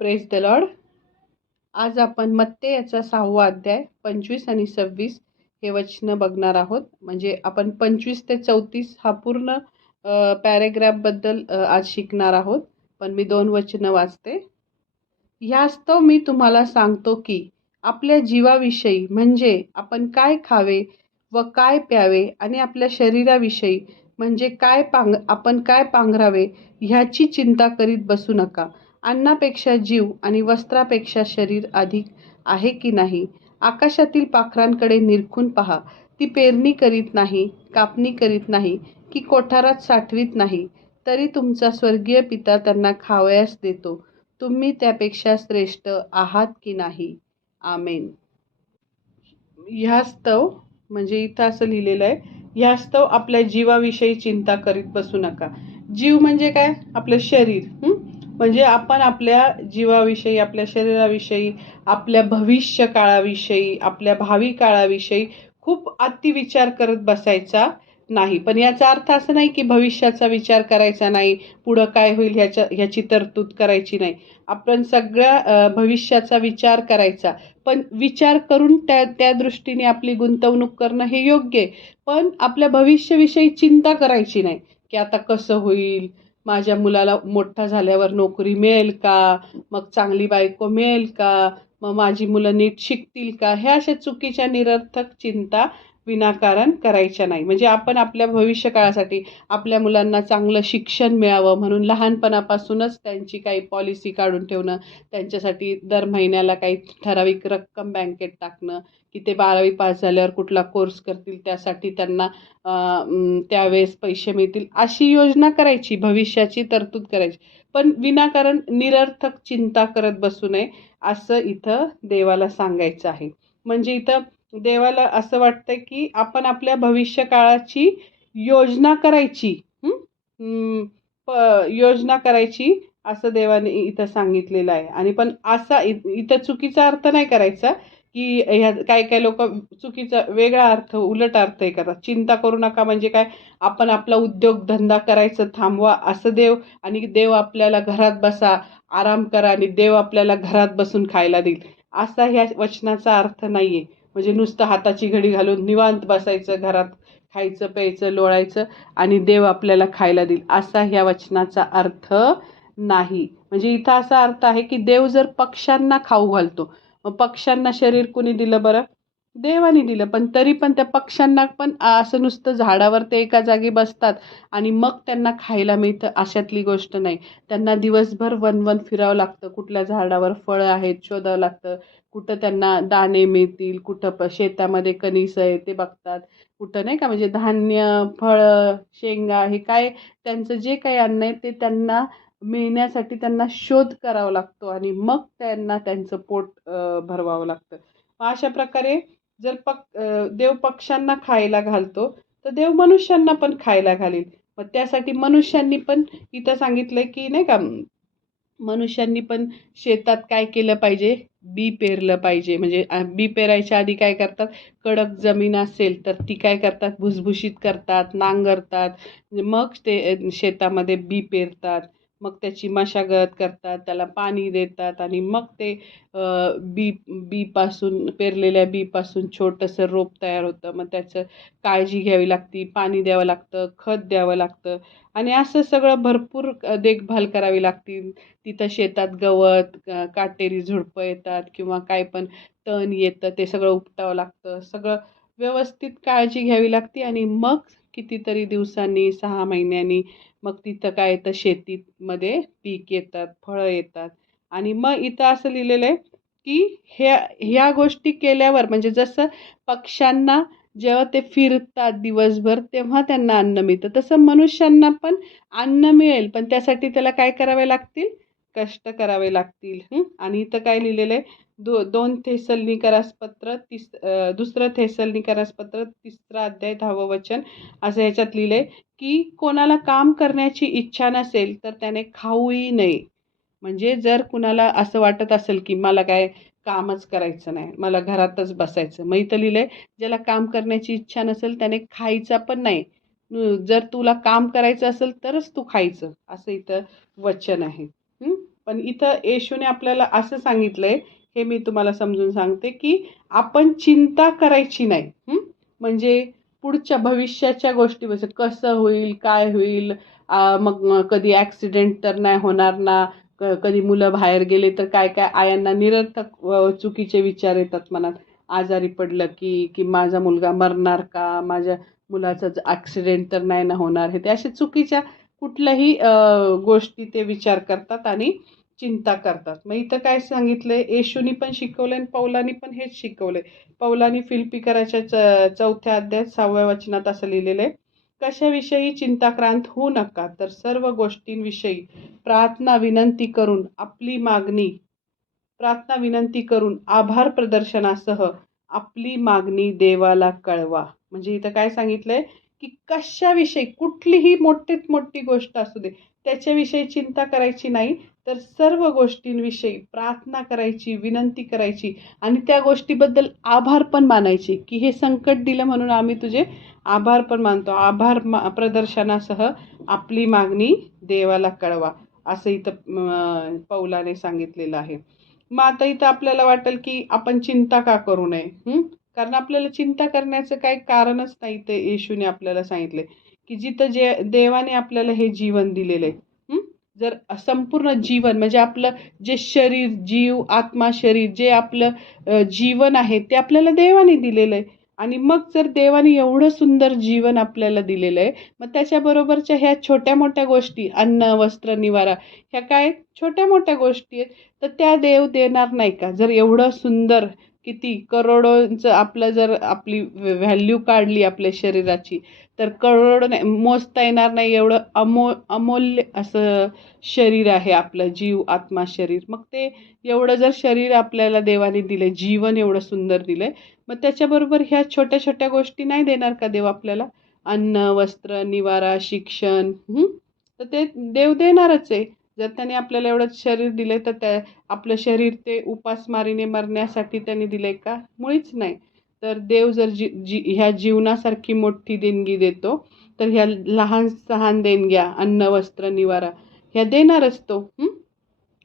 Praise the Lord. आज आपण मत्ते याचा 6वा अध्याय 25 आणि 26 हे वचनं बघणार आहोत. म्हणजे आपण 25 ते 34 हा पूर्ण पॅरेग्राफबद्दल आज शिकणार आहोत. पण मी 2 वचनं वाचते. ह्यास्तव मी तुम्हाला सांगतो की आपल्या जीवाविषयी म्हणजे आपण काय खावे व काय प्यावे आणि आपल्या शरीराविषयी म्हणजे आपण काय पांघरावे ह्याची चिंता करीत बसू नका. अन्नापेक्षा जीव आणि वस्त्रापेक्षा शरीर अधिक आहे की नाही. आकाशातील पाखरांकडे निरखून पहा. ती पेरणी करीत नाही, कापणी करीत नाही की कोठारात साठवीत नाही, तरी तुमचा स्वर्गीय पिता त्यांना खावयास देतो. तुम्ही त्यापेक्षा श्रेष्ठ आहात की नाही. आमेन. ह्यास्तव म्हणजे इथं असं लिहिलेलं आहे, ह्यास्तव आपल्या जीवाविषयी चिंता करीत बसू नका. जीव म्हणजे काय? आपलं शरीर. म्हणजे आपण आपल्या जीवाविषयी, आपल्या शरीराविषयी, आपल्या भविष्य काळाविषयी, आपल्या भावी काळाविषयी खूप अतिविचार करत बसायचा नाही. पण याचा अर्थ असं नाही की भविष्याचा विचार करायचा नाही, पुढं काय होईल ह्याची तरतूद करायची नाही. आपण सगळ्या भविष्याचा विचार करायचा, पण विचार करून त्या दृष्टीने आपली गुंतवणूक करणं हे योग्य आहे. पण आपल्या भविष्याविषयी चिंता करायची नाही की आता कसं होईल, माझ्या मुलाला मोठा झाल्यावर नोकरी मिळेल का, मग चांगली बायको मिळेल का, मग माझी मुलं नीट शिकतील का, ह्या अशा चुकीच्या निरर्थक चिंता विनाकारण करायच्या नाही. म्हणजे आपण आपल्या भविष्य काळासाठी आपल्या मुलांना चांगलं शिक्षण मिळावं म्हणून लहानपणापासूनच त्यांची काही पॉलिसी काढून ठेवणं, त्यांच्यासाठी दर महिन्याला काही ठराविक रक्कम बँकेत टाकणं, की ते 12वी पास झाल्यावर कुठला कोर्स करतील त्यासाठी त्यांना त्यावेळेस पैसे मिळतील, अशी योजना करायची, भविष्याची तरतूद करायची. पण विनाकारण निरर्थक चिंता करत बसू नये, असं इथं देवाला सांगायचं आहे. म्हणजे इथं देवाला असं वाटतं की आपण आपल्या भविष्य काळाची योजना करायची. योजना करायची असं देवाने इथं सांगितलेलं आहे. आणि पण असा इथं चुकीचा अर्थ नाही करायचा की ह्या काही लोक चुकीचा वेगळा अर्थ, उलट अर्थ हे करतात. चिंता करू नका म्हणजे काय, आपण आपला उद्योगधंदा करायचं थांबवा असं देव, आणि देव आपल्याला घरात बसा, आराम करा आणि देव आपल्याला घरात बसून खायला देईल, असा ह्या वचनाचा अर्थ नाहीये. म्हणजे नुसतं हाताची घडी घालून निवांत बसायचं, घरात खायचं प्यायचं लोळायचं आणि देव आपल्याला खायला देईल, असा ह्या वचनाचा अर्थ नाही. म्हणजे इथं असा अर्थ आहे की देव जर पक्ष्यांना खाऊ घालतो, मग पक्ष्यांना शरीर कुणी दिलं बरं? देवाने दिलं. पण तरी पण त्या पक्ष्यांना पण असं नुसतं झाडावर ते एका जागी बसतात आणि मग त्यांना खायला मिळतं अशातली गोष्ट नाही. त्यांना दिवसभर वनवन फिरावं लागतं, कुठल्या झाडावर फळं आहेत शोधावं लागतं, कुठं त्यांना दाणे मिळतील, कुठं शेतामध्ये कणीस आहे ते बघतात, कुठं नाही का, म्हणजे धान्य, फळं, शेंगा, हे काय त्यांचं जे काही अन्न आहे ते त्यांना मिळण्यासाठी त्यांना शोध करावा लागतो आणि मग त्यांना त्यांचं पोट भरवावं लागतं. मग अशा प्रकारे जर देव पक्ष्यांना खायला घालतो, तर देव मनुष्यांना पण खायला घालील. मग त्यासाठी मनुष्यांनी पण इथं सांगितलंय की नाही का, मनुष्यांनी पण शेतात काय केलं पाहिजे, बी पेरलं पाहिजे. म्हणजे बी पेरायच्या आधी काय करतात, कडक जमीन असेल तर ती काय करतात, भुसभुशीत करतात, नांगरतात, मग ते शेतामध्ये बी पेरतात. मग त्याची मशागत करतात, त्याला पाणी देतात आणि मग ते बीपासून, पेरलेल्या बीपासून छोटंसं रोप तयार होतं. मग त्याचं काळजी घ्यावी लागते, पाणी द्यावं लागतं, खत द्यावं लागतं आणि असं सगळं भरपूर देखभाल करावी लागते. तिथं शेतात गवत, काटेरी झुडपं येतात किंवा काय पण तण येतं, ते सगळं उपटावं लागतं. सगळं व्यवस्थित काळजी घ्यावी लागते आणि मग कितीतरी दिवसांनी, 6 महिन्यांनी मग तिथं काय येतं, शेतीमध्ये पीक येतात, फळं येतात. आणि मग इथं असं लिहिलेलं आहे की ह्या गोष्टी केल्यावर, म्हणजे जसं पक्ष्यांना जेव्हा ते फिरतात दिवसभर तेव्हा त्यांना अन्न मिळतं, तसं मनुष्यांना पण अन्न मिळेल, पण त्यासाठी त्याला काय करावे लागतील, कष्ट करावे लागतील. आणि इथं काय लिहिलेलं आहे, 2 थेसलोनिकरासपत्र 2 थेसलोनिकरासपत्र 3 अध्याय 10वं वचन असं ह्याच्यात लिहिलंय की कोणाला काम करण्याची इच्छा नसेल तर त्याने खाऊही नये. म्हणजे जर कुणाला असं वाटत असेल की मला काय कामच करायचं नाही, मला घरातच बसायचं, मग इथं लिहिलंय ज्याला काम करण्याची इच्छा नसेल त्याने खायचं पण नाही. जर तुला काम करायचं असेल तरच तू खायचं, असं इथं वचन आहे. पण इथं येशूने आपल्याला असं सांगितलंय, हे मी तुम्हाला समजून सांगते, की आपण चिंता करायची नाही. म्हणजे पुढच्या भविष्याच्या गोष्टी, म्हणजे कसं होईल, काय होईल, मग कधी ॲक्सिडेंट तर नाही होणार ना, कधी मुलं बाहेर गेले तर काय काय आयांना निरर्थक चुकीचे विचार येतात मनात. आजारी पडलं की माझा मुलगा मरणार का, माझ्या मुलाचा ॲक्सिडेंट तर नाही ना होणार, हे ते अशा चुकीच्या कुठल्याही गोष्टी ते विचार करतात आणि चिंता करतात. मग इथं काय सांगितलंय, येशूनी पण शिकवलंय आणि पौलानी पण हेच शिकवलंय. पौलानी फिलिप्पीकराच्या 4थ्या अध्यायात 6व्या वचनात असं लिहिलेलं आहे, कशाविषयी चिंताक्रांत होऊ नका, तर सर्व गोष्टींविषयी प्रार्थना विनंती करून आभार प्रदर्शनासह आपली मागणी देवाला कळवा. म्हणजे इथं काय सांगितलंय, की कशाविषयी कुठलीही मोठीत मोठी गोष्ट असू दे, त्याच्याविषयी चिंता करायची नाही, तर सर्व गोष्टींविषयी प्रार्थना करायची, विनंती करायची आणि त्या गोष्टीबद्दल आभार पण मानायचे, की हे संकट दिलं म्हणून आम्ही तुझे आभार पण मानतो. प्रदर्शनासह आपली मागणी देवाला कळवा, असं इथं पौलाने सांगितलेलं आहे. मग आता इथं आपल्याला वाटेल, की आपण चिंता का करू नये? कारण आपल्याला चिंता करण्याचं काही कारणच नाही. ते येशूने आपल्याला सांगितले, की जिथं जे देवाने आपल्याला हे जीवन दिलेलं आहे, जर संपूर्ण जीवन म्हणजे आपलं जे शरीर, जीव, आत्मा, शरीर जे आपलं जीवन आहे ते आपल्याला देवाने दिलेलं आहे. आणि मग जर देवाने एवढं सुंदर जीवन आपल्याला दिलेलं आहे, मग त्याच्याबरोबरच्या ह्या छोट्या मोठ्या गोष्टी, अन्न, वस्त्र, निवारा, ह्या काय छोट्या मोठ्या गोष्टी आहेत, तर त्या देव देणार नाही का? जर एवढं सुंदर, किती करोडोंचं आपलं जर आपली व्हॅल्यू काढली आपल्या शरीराची, तर करोडो नाही, मोजता येणार नाही एवढं अमूल्य असं शरीर आहे आपलं, जीव, आत्मा, शरीर. मग ते एवढं जर शरीर आपल्याला देवाने दिलंय, जीवन एवढं सुंदर दिलंय, मग त्याच्याबरोबर ह्या छोट्या छोट्या गोष्टी नाही देणार का देव आपल्याला? अन्न, वस्त्र, निवारा, शिक्षण, तर ते देव देणारच आहे. जर त्याने आपल्याला एवढं शरीर दिलंय, तर आपलं शरीर ते उपासमारीने मरण्यासाठी त्याने दिलंय का? मुळीच नाही. तर देव जर ह्या जीवनासारखी मोठी देणगी देतो, तर ह्या लहान सहान देणग्या, अन्न, वस्त्र, निवारा, ह्या देणारच तो.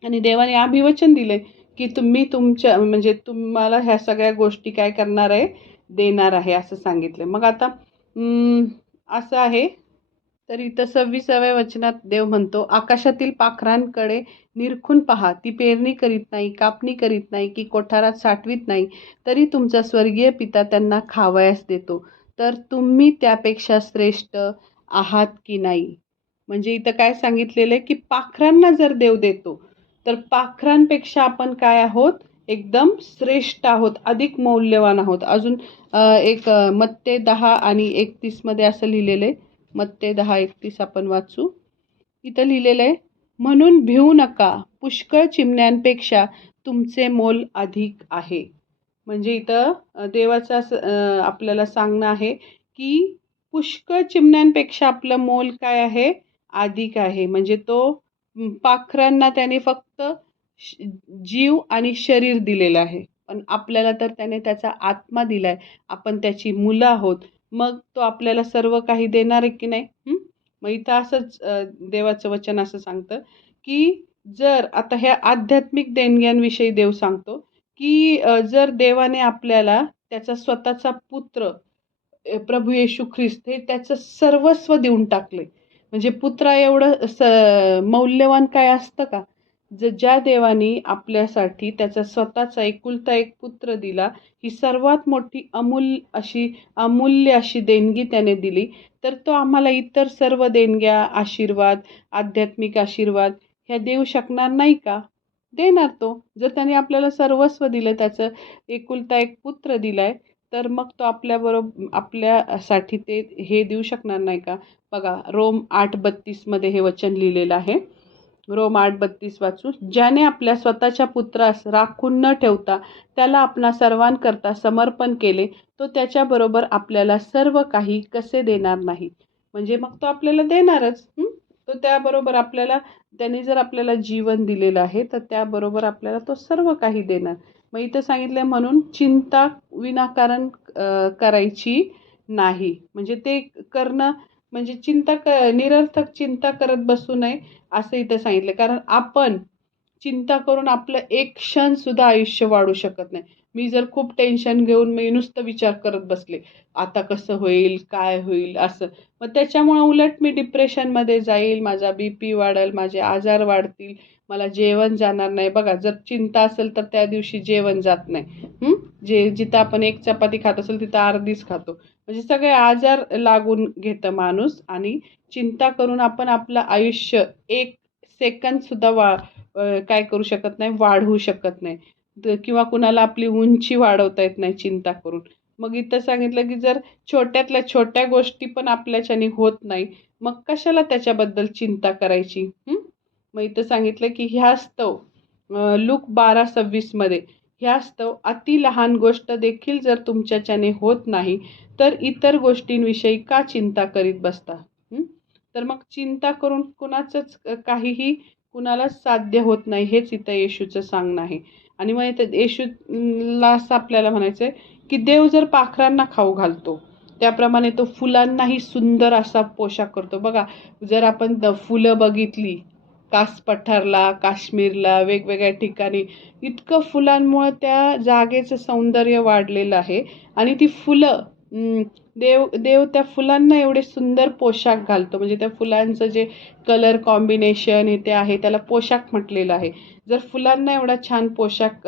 आणि देवाने अभिवचन दिलंय, की तुम्ही तुमच्या म्हणजे तुम्हाला ह्या सगळ्या गोष्टी काय करणार आहे, देणार आहे, असं सांगितलं. मग आता असं आहे, तर इथं 26व्या वचनात देव म्हणतो, आकाशातील पाखरांकडे निरखून पहा, ती पेरणी करीत नाही, कापणी करीत नाही, की कोठारात साठवीत नाही, तरी तुमचा स्वर्गीय पिता त्यांना खावयास देतो. तर तुम्ही त्यापेक्षा श्रेष्ठ आहात की नाही? म्हणजे इथं काय सांगितलेलं आहे, की पाखरांना जर देव देतो, तर पाखरांपेक्षा आपण काय आहोत? एकदम श्रेष्ठ आहोत, अधिक मौल्यवान आहोत. अजून एक मत्ते 10 आणि 31 मध्ये असं लिहिलेलं आहे. मत्ते 10:31 आपण वाचू. इथं लिहिलेलं आहे, म्हणून भिवू नका, पुष्कळ चिमण्यांपेक्षा तुमचे मोल अधिक आहे. म्हणजे इथं देवाचं असं आपल्याला सांगणं आहे, की पुष्कळ चिमण्यांपेक्षा आपलं मोल काय आहे? अधिक आहे. म्हणजे तो पाखरांना त्याने फक्त जीव आणि शरीर दिलेलं आहे, पण आपल्याला तर त्याने त्याचा आत्मा दिलाय. आपण त्याची मुलं आहोत. मग तो आपल्याला सर्व काही देणार आहे की नाही? मग इथं असंच देवाचं वचन असं सांगतं, की जर आता ह्या आध्यात्मिक देणग्यांविषयी देव सांगतो, की जर देवाने आपल्याला त्याचा स्वतःचा पुत्र प्रभू येशू ख्रिस्त हे त्याचं सर्वस्व देऊन टाकले. म्हणजे पुत्रा एवढं मौल्यवान काय असतं का? ज्या देवानी आपल्यासाठी त्याचा स्वतःचा एकुलता एक पुत्र दिला, ही सर्वात मोठी अमूल्य अशी देणगी त्याने दिली, तर तो आम्हाला इतर सर्व देणग्या, आशीर्वाद, आध्यात्मिक आशीर्वाद ह्या देऊ शकणार नाही का? देणार तो. जर त्याने आपल्याला सर्वस्व दिलं, त्याचं एकुलता एक पुत्र दिलाय, तर मग तो आपल्यासाठी ते हे देऊ शकणार नाही का? बघा, रोम 8:32 मध्ये हे वचन लिहिलेलं आहे. रोम 8:32 वाचू. ज्याने आपल्या स्वतःच्या पुत्रास राखून न ठेवता त्याला आपणा सर्वांकरता समर्पण केले, तो त्याच्याबरोबर आपल्याला सर्व काही कसे देणार नाही? म्हणजे मग तो आपल्याला देणारच. तो त्याबरोबर आपल्याला, त्याने जर आपल्याला जीवन दिलेलं आहे, तर त्याबरोबर आपल्याला तो सर्व काही देणार. मग इथं सांगितलंय, म्हणून चिंता विनाकारण करायची नाही. म्हणजे ते करणं म्हणजे निरर्थक चिंता करत बसू नये, असं इथं सांगितलं. कारण आपण चिंता करून आपलं एक क्षण सुद्धा आयुष्य वाढू शकत नाही. मी जर खूप टेन्शन घेऊन मी नुसतं विचार करत बसले, आता कसं होईल, काय होईल असं. मग त्याच्यामुळं उलट मी डिप्रेशनमध्ये जाईल, माझा बीपी वाढेल, माझे आजार वाढतील, मला जेवण जाणार नाही. बघा, जर चिंता असेल तर त्या दिवशी जेवण जात नाही. जिथं आपण एक चपाती खात असेल तिथं अर्धीच खातो. म्हणजे सगळे आजार लागून घेतं माणूस. आणि चिंता करून आपण आपलं आयुष्य एक सेकंद सुद्धा काय करू शकत नाही, वाढवू शकत नाही. किंवा कुणाला आपली उंची वाढवता येत नाही चिंता करून. मग इथं सांगितलं की जर छोट्यातल्या छोट्या गोष्टी पण आपल्याच्याने होत नाही, मग कशाला त्याच्याबद्दल चिंता करायची. मग इथं सांगितलं की ह्यास्तव लूक 12:26 मध्ये, ह्यास्तव अति लहान गोष्ट देखील जर तुमच्याच्याने होत नाही तर इतर गोष्टींविषयी का चिंता करीत बसता. तर मग चिंता करून कुणाचंच काहीही कुणालाच साध्य होत नाही, हेच इथं येशूचं सांगणं आहे. आणि मग इथं येशूला असं आपल्याला म्हणायचं आहे की देव जर पाखरांना खाऊ घालतो त्याप्रमाणे तो फुलांनाही सुंदर असा पोशाख करतो. बघा, जर आपण फुलं बघितली कास पठारला, काश्मीरला, वेगवेगळ्या ठिकाणी इतकं फुलांमुळे त्या जागेचं सौंदर्य वाढलेलं आहे. आणि ती फुलं देव देव त्या फुलांना एवढे सुंदर पोशाख घालतो. म्हणजे त्या फुलांचं जे कलर कॉम्बिनेशन हे ते आहे त्याला पोशाख म्हटलेलं आहे. जर फुलांना एवढा छान पोशाख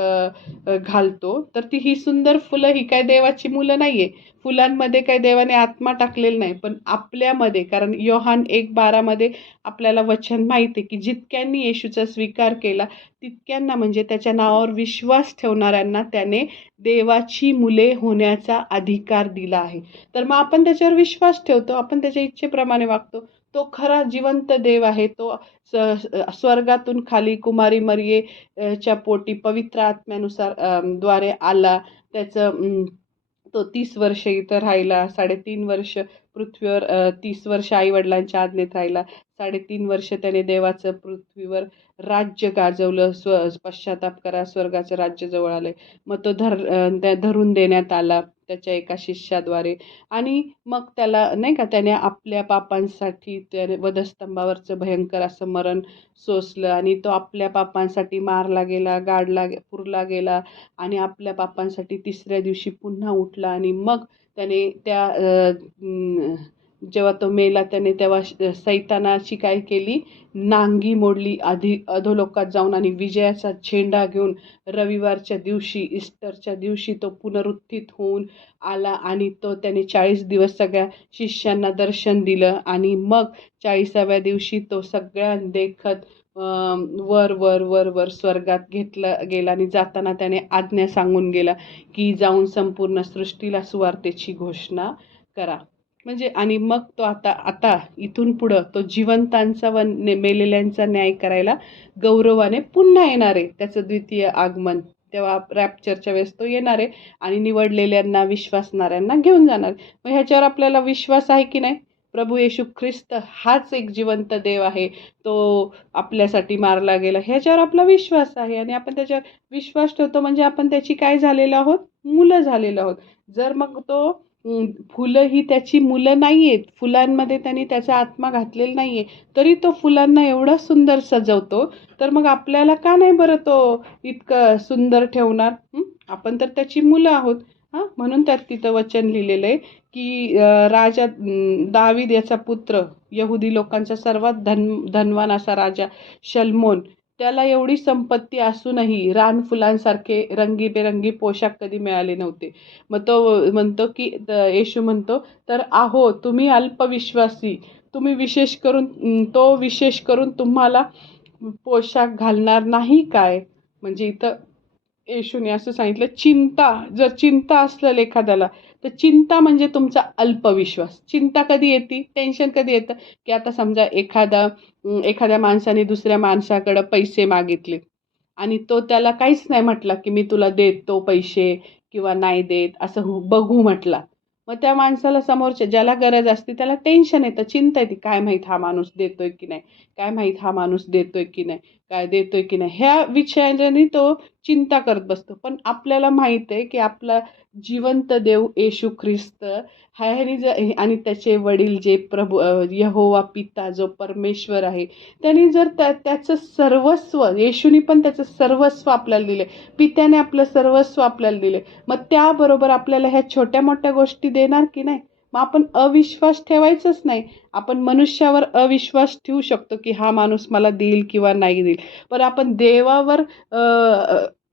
घालतो तर ती ही सुंदर फुलं ही काय देवाची मुलं नाहीये. फुलांमध्ये काही देवाने आत्मा टाकलेला नाही, पण आपल्यामध्ये, कारण योहान 1:12 मध्ये आपल्याला वचन माहिती आहे की जितक्यांनी येशूचा स्वीकार केला तितक्यांना, म्हणजे त्याच्या नावावर विश्वास ठेवणाऱ्यांना त्याने देवाची मुले होण्याचा अधिकार दिला आहे. तर मग आपण त्याच्यावर विश्वास ठेवतो, आपण त्याच्या इच्छेप्रमाणे वागतो. तो खरा जिवंत देव आहे. तो स्वर्गातून खाली कुमारी मरिये च्या पोटी पवित्र आत्म्यानुसार द्वारे आला. त्याचं तो 30 वर्ष इथं राहिला, 3.5 वर्ष पृथ्वीवर, 30 वर्ष आईवडिलांच्या आज्ञेत राहिला, 3.5 वर्ष त्याने देवाचं पृथ्वीवर राज्य गाजवलं. पश्चाताप करा, स्वर्गाचं राज्य जवळ आलंय. मग तो धरून देण्यात आला त्याच्या एका शिष्याद्वारे. आणि मग त्याला नाही का, त्याने आपल्या पापांसाठी त्याने वधस्तंभावरचं भयंकर असं मरण सोसलं. आणि तो आपल्या पापांसाठी मारला गेला, पुरला गेला. आणि आपल्या पापांसाठी 3ऱ्या दिवशी पुन्हा उठला. आणि मग त्याने जेव्हा तो मेला त्याने तेव्हा सैतानाची काय केली, नांगी मोडली अधोलोकात जाऊन. आणि विजयाचा झेंडा घेऊन रविवारच्या दिवशी, ईस्टरच्या दिवशी तो पुनरुत्थित होऊन आला. आणि तो त्याने 40 दिवस सगळ्या शिष्यांना दर्शन दिलं. आणि मग 40व्या दिवशी तो सगळ्यांदेखत वर वर वर वर स्वर्गात घेतला गेला. आणि जाताना त्याने आज्ञा सांगून गेला की जाऊन संपूर्ण सृष्टीला सुवार्तेची घोषणा करा. म्हणजे आणि मग तो आता इथून पुढं तो जिवंतांचा व मेलेल्यांचा न्याय करायला गौरवाने पुन्हा येणार आहे. त्याचं द्वितीय आगमन तेव्हा रॅप्चरच्या वेळेस तो येणार आहे आणि निवडलेल्यांना, विश्वासणाऱ्यांना घेऊन जाणार. मग ह्याच्यावर आपल्याला विश्वास आहे की नाही. प्रभू येशू ख्रिस्त हाच एक जिवंत देव आहे, तो आपल्यासाठी मारला गेला, ह्याच्यावर आपला विश्वास आहे. आणि आपण त्याच्यावर विश्वास ठेवतो म्हणजे आपण त्याची काय झालेलो आहोत, मुलं झालेलो आहोत. जर मग तो फुलं ही त्याची मुलं नाही आहेत, फुलांमध्ये त्यांनी त्याचा आत्मा घातलेला नाही आहे, तरी तो फुलांना एवढा सुंदर सजवतो, तर मग आपल्याला का नाही बरं तो इतकं सुंदर ठेवणार. आपण तर त्याची मुलं आहोत. म्हणून त्यात तिथं वचन लिहिलेलं आहे की राजा दावीद याचा पुत्र, यहुदी लोकांचा सर्वात धनवान असा राजा शल्मोन, त्याला एवढी संपत्ती असूनही रानफुलांसारखे रंगीबेरंगी पोशाख कधी मिळाले नव्हते. मग तो म्हणतो की येशू म्हणतो, तर आहो तुम्ही अल्पविश्वासी, तुम्ही विशेष करून तुम्हाला पोशाख घालणार नाही काय. म्हणजे इथं येशूने असं सांगितलं, जर चिंता असलेलं एखाद्याला, तर चिंता म्हणजे तुमचा अल्पविश्वास. चिंता कधी येते, टेन्शन कधी येतं की आता समजा एखाद्या माणसाने दुसऱ्या माणसाकडे पैसे मागितले आणि तो त्याला काहीच नाही म्हटला की मी तुला देतो पैसे किंवा नाही देत, असं बघू म्हटला. मग त्या माणसाला, समोरच्या ज्याला गरज असते त्याला टेन्शन येतं, चिंता येते, काय माहीत हा माणूस देतोय की नाही, काय माहीत हा माणूस देतोय की नाही. काय देतोय की नाही, ह्या विचाराने तो चिंता करत बसतो. पण आपल्याला माहित आहे की आपला जिवंत देव येशू ख्रिस्त ह्यानी आणि त्याचे वडील जे प्रभू यहोवा पिता जो परमेश्वर आहे, त्यांनी जर त्याचं सर्वस्व, येशूनी पण त्याचं सर्वस्व आपल्याला दिले, पित्याने आपलं सर्वस्व आपल्याला दिले, मग त्याबरोबर आपल्याला ह्या छोट्या मोठ्या गोष्टी देणार की नाही? मग आपण अविश्वास ठेवायचंच नाही. आपण मनुष्यावर अविश्वास ठेवू शकतो की हा माणूस मला देईल किंवा नाही देईल, पण आपण देवावर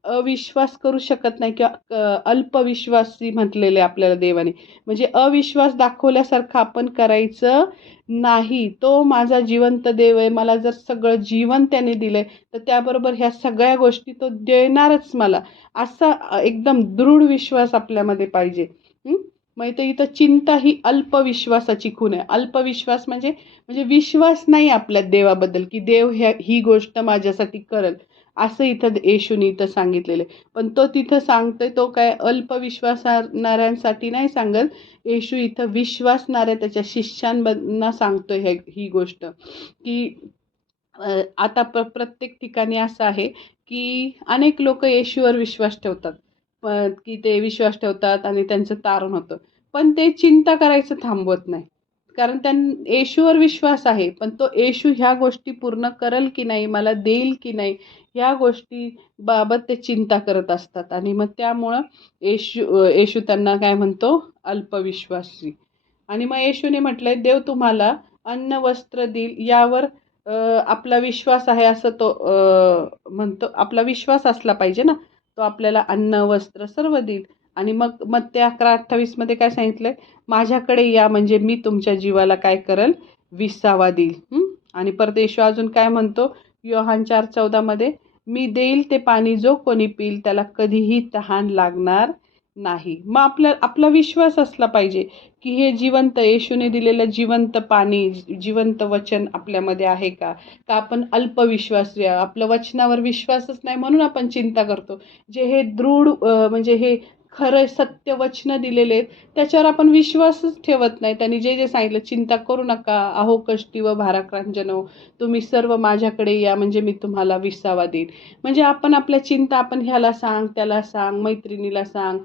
अविश्वास करू शकत नाही, किंवा अल्पविश्वासी म्हटलेले आपल्याला देवाने. म्हणजे अविश्वास दाखवल्यासारखं आपण करायचं नाही. तो माझा जिवंत देव आहे, मला जर सगळं जीवन त्याने दिलंय, तर त्याबरोबर ह्या सगळ्या गोष्टी तो देणारच मला, असा एकदम दृढ विश्वास आपल्यामध्ये पाहिजे. मग इथं चिंता ही अल्पविश्वासाची खूण आहे. अल्पविश्वास म्हणजे म्हणजे विश्वास नाही आपल्या देवाबद्दल, की देव ही गोष्ट माझ्यासाठी करल, असं इथं येशूने इथं सांगितलेलं आहे. पण तो तिथं सांगतोय, तो काय अल्पविश्वासणाऱ्यांसाठी नाही सांगत. येशू इथं विश्वासणाऱ्या त्याच्या शिष्यांना सांगतोय ही गोष्ट, की आता प्रत्येक ठिकाणी असं आहे की अनेक लोक येशूवर विश्वास ठेवतात, पण की ते विश्वास ठेवतात आणि त्यांचं तारण होतं, पण ते चिंता करायचं थांबवत नाही. कारण येशूवर विश्वास आहे, पण तो येशू ह्या गोष्टी पूर्ण करेल की नाही, मला देईल की नाही, ह्या गोष्टी बाबत ते चिंता करत असतात. आणि मग त्यामुळं येशू त्यांना काय म्हणतो, अल्पविश्वासी. आणि मग येशूने म्हटलंय, देव तुम्हाला अन्न वस्त्र देईल यावर आपला विश्वास आहे, असं तो म्हणतो. आपला विश्वास असला पाहिजे ना, तो आपल्याला अन्न वस्त्र सर्व देईल. आणि मग मग ते 11:28 मध्ये काय सांगितलंय, माझ्याकडे या म्हणजे मी तुमच्या जीवाला काय करल, विसावा देईल. आणि परत येशू अजून काय म्हणतो, योहान 4:14 मध्ये, मी देईल ते पाणी जो कोणी पिईल त्याला कधीही तहान लागणार नाही. मग आपला विश्वास असला पाहिजे की हे जिवंत येशूने दिलेलं जिवंत पाणी, जिवंत वचन आपल्यामध्ये आहे का? का आपण अल्पविश्वासी आहे, आपल्या वचनावर विश्वासच नाही म्हणून आपण चिंता करतो. जे हे दृढ म्हणजे हे खरं सत्य वचनं दिलेले आहेत, त्याच्यावर आपण विश्वासच ठेवत नाही. त्यांनी जे जे सांगितलं, चिंता करू नका, अहो कष्टी व भाराक्रांतजनो, तुम्ही सर्व माझ्याकडे या म्हणजे मी तुम्हाला विसावा देईन. म्हणजे आपण आपल्या चिंता आपण ह्याला सांग, त्याला सांग, मैत्रिणीला सांग,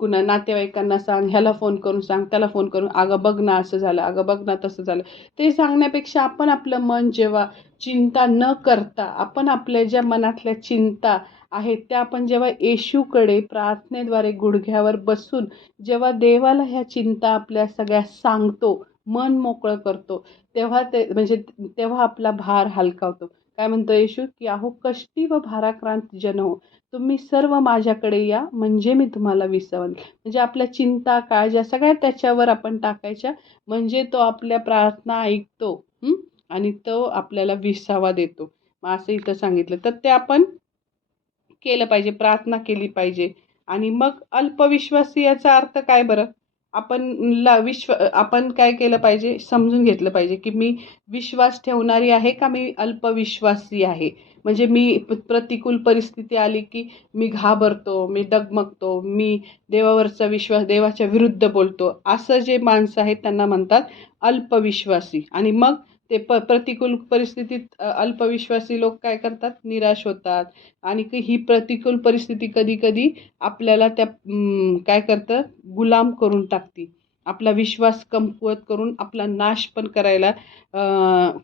कुणा नातेवाईकांना सांग, ह्याला फोन करून सांग, त्याला फोन करून, अगं बघ ना असं झालं, अगं बघ ना तसं झालं, ते सांगण्यापेक्षा आपण आपलं मन जेव्हा चिंता न करता, आपण आपल्या ज्या मनातल्या चिंता आहेत त्या आपण जेव्हा येशूकडे प्रार्थनेद्वारे गुडघ्यावर बसून जेव्हा देवाला ह्या चिंता आपल्या सगळ्या सांगतो, मन मोकळं करतो, तेव्हा ते म्हणजे तेव्हा आपला भार हलका होतो. काय म्हणतो येशू, की अहो कष्टी व भाराक्रांत जन हो, तुम्ही सर्व माझ्याकडे या म्हणजे मी तुम्हाला विसावन. म्हणजे आपल्या चिंता काळज्या सगळ्या त्याच्यावर आपण टाकायच्या, म्हणजे तो आपल्या प्रार्थना ऐकतो. आणि तो आपल्याला विसावा देतो. मग असं इथं सांगितलं, तर ते आपण केलं पाहिजे, प्रार्थना केली पाहिजे. आणि मग अल्पविश्वासी याचा अर्थ काय बरं? आपण काय केलं पाहिजे, समजून घेतलं पाहिजे की मी विश्वास ठेवणारी आहे का मी अल्पविश्वासी आहे. म्हणजे मी प्रतिकूल परिस्थिती आली की मी घाबरतो, मी डगमगतो, मी देवावरचा विश्वास, देवाच्या विरुद्ध बोलतो, असं जे माणसं आहेत त्यांना म्हणतात अल्पविश्वासी. आणि मग ते प्रतिकूल परिस्थितीत अल्पविश्वासी लोक काय करतात, निराश होतात. आणि ही प्रतिकूल परिस्थिती कधी कधी आपल्याला त्या काय करतं, गुलाम करून टाकते. आपला विश्वास कमकुवत करून आपला नाश पण करायला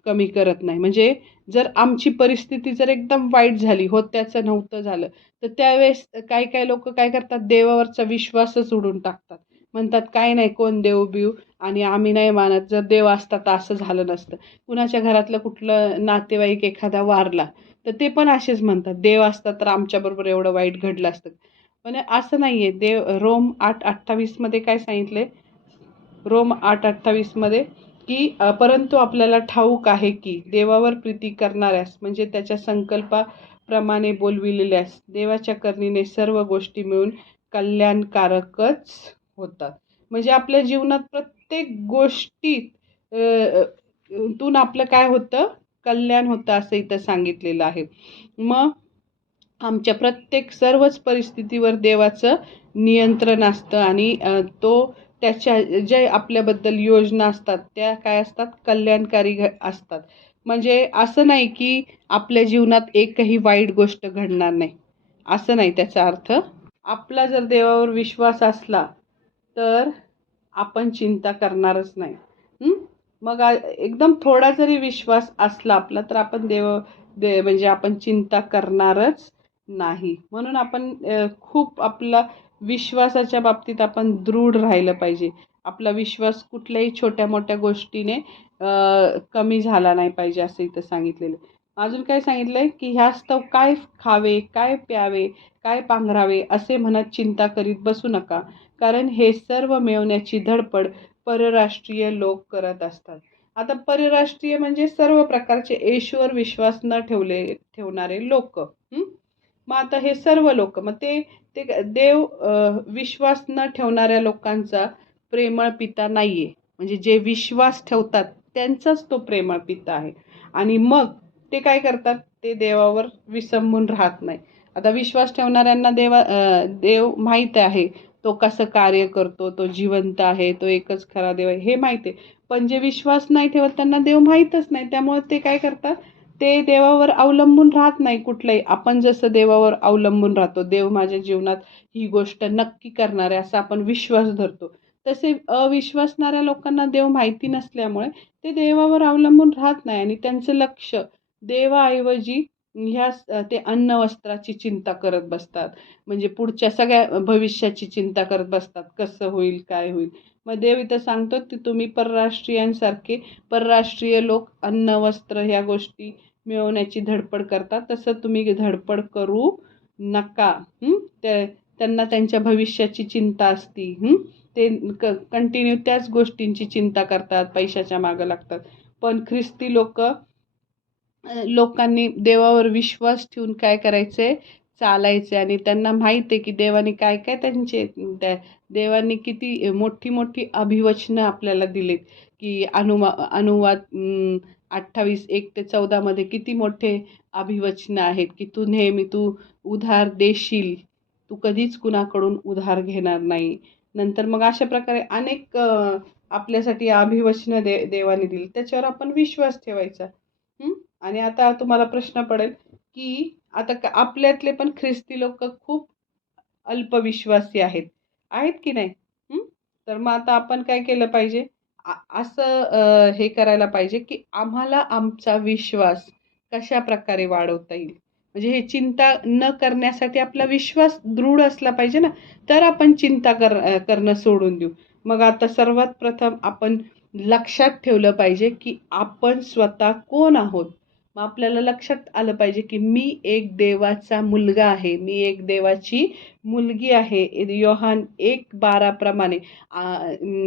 कमी करत नाही. म्हणजे जर आमची परिस्थिती जर एकदम वाईट झाली, त्याचं नव्हतं झालं, तर त्यावेळेस काही काही लोक काय करतात, देवावरचा विश्वासच उडून टाकतात. म्हणतात काय नाही, कोण देव बिव, आणि आम्ही नाही मानत, जर देव असता तर असं झालं नसतं. कुणाच्या घरातलं कुठलं नातेवाईक एखादा वारला, तर ते पण असेच म्हणतात, देव असता तर आमच्याबरोबर एवढं वाईट घडलं असतं. पण असं नाहीये. रोम 8:28 मध्ये काय सांगितले, रोम 8:28 मध्ये, की परंतु आपल्याला ठाऊक आहे की देवावर प्रीती करणाऱ्यास म्हणजे त्याच्या संकल्पाप्रमाणे बोलविलेल्यास देवाच्या करणीने सर्व गोष्टी मिळून कल्याणकारकच होतात. म्हणजे आपल्या जीवनात प्रत्येक गोष्टीत तून आपलं काय होतं, कल्याण होतं, असं इथं सांगितलेलं आहे. मग आमच्या प्रत्येक सर्वच परिस्थितीवर देवाचं नियंत्रण असतं. आणि तो त्याच्या ज्या आपल्याबद्दल योजना असतात त्या काय असतात, कल्याणकारी असतात. म्हणजे असं नाही की आपल्या जीवनात एकही वाईट गोष्ट घडणार नाही, असं नाही त्याचा अर्थ. आपला जर देवावर विश्वास असला तर आपण चिंता करणारच नाही. हं? मग एकदम थोडा जरी विश्वास असला आपला तर आपण म्हणजे आपण चिंता करणारच नाही. म्हणून आपण खूप आपला विश्वासाच्या बाबतीत आपण दृढ राहिलं पाहिजे. आपला विश्वास कुठल्याही छोट्या मोठ्या गोष्टीने कमी झाला नाही पाहिजे, असं इथं सांगितलेलं. अजून काय सांगितलंय की ह्यास्तव काय खावे, काय प्यावे, काय पांघरावे असे म्हणत चिंता करीत बसू नका, कारण हे सर्व मिळवण्याची धडपड परराष्ट्रीय लोक करत असतात. आता परराष्ट्रीय म्हणजे सर्व प्रकारचे येशूवर विश्वास न ठेवणारे लोक. मग आता हे सर्व लोक, मग ते ते देव विश्वास न ठेवणाऱ्या लोकांचा प्रेमळ पिता नाहीये. म्हणजे जे विश्वास ठेवतात त्यांचाच तो प्रेमळ पिता आहे. आणि मग ते काय करतात, ते देवावर विसंबून राहत नाही. आता विश्वास ठेवणाऱ्यांना देव माहीत आहे, तो कसं कार्य करतो, तो जिवंत आहे, तो एकच खरा देव आहे हे माहिती आहे. पण जे विश्वास नाही ठेवत त्यांना देव माहीतच नाही. त्यामुळे ते काय करतात, ते देवावर अवलंबून राहत नाही कुठलंही. आपण जसं देवावर अवलंबून राहतो, देव माझ्या जीवनात ही गोष्ट नक्की करणार आहे असा आपण विश्वास धरतो, तसे अविश्वासणाऱ्या लोकांना देव माहिती नसल्यामुळे ते देवावर अवलंबून राहत नाही आणि त्यांचं लक्ष देवाऐवजी ते अन्न वस्त्राची चिंता करत बसतात. म्हणजे पुढच्या सगळ्या भविष्याची चिंता करत बसतात, कसं होईल, काय होईल. मग देव इथं सांगतो की तुम्ही परराष्ट्रीयांसारखे, परराष्ट्रीय लोक अन्न वस्त्र ह्या गोष्टी मिळवण्याची धडपड करतात, तसं तुम्ही धडपड करू नका. त्यांना त्यांच्या भविष्याची चिंता असती. ते कंटिन्यू त्याच गोष्टींची चिंता करतात, पैशाच्या मागं लागतात. पण ख्रिस्ती लोकांनी देवावर विश्वास ठेवून काय करायचे, चालायचे. आणि त्यांना माहित आहे की देवाने काय काय देवाने किती मोठी मोठी अभिवचनं आपल्याला दिलीत, की अनुवाद 28:1-14 मध्ये किती मोठे अभिवचनं आहेत, की तू उधार देशील, तू कधीच कुणाकडून उधार घेणार नाही. नंतर मग अशा प्रकारे अनेक आपल्यासाठी अभिवचनं देवाने दिली, त्याच्यावर आपण विश्वास ठेवायचा. आणि आता तुम्हाला प्रश्न पडेल की आता आपल्यातले पण ख्रिस्ती लोक खूप अल्पविश्वासी आहेत, आहेत की नाही? तर मग आता आपण काय केलं पाहिजे, असं हे करायला पाहिजे की आम्हाला आमचा विश्वास कशा प्रकारे वाढवता येईल. म्हणजे हे चिंता न करण्यासाठी आपला विश्वास दृढ असला पाहिजे ना, तर आपण चिंता करणं सोडून देऊ. मग आता सर्वात प्रथम आपण लक्षात ठेवलं पाहिजे की आपण स्वतः कोण आहोत. मग आपल्याला लक्षात आलं पाहिजे की मी एक देवाचा मुलगा आहे, मी एक देवाची मुलगी आहे. योहान 1:12 प्रमाणे